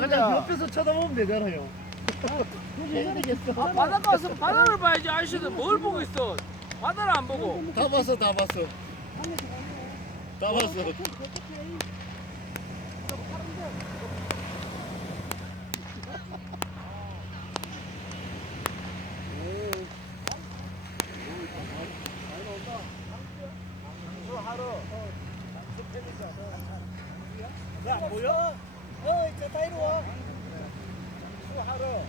그냥 옆에서 쳐다보면 되잖아요. 바닷가 와서 바다를 봐야지. 아저씨들 뭘 보고 있어? 바다를 안 보고. 다 봤어, 다 봤어. 다 봤어. 야, 안 보여? 이제 다 이리 와. 수하러.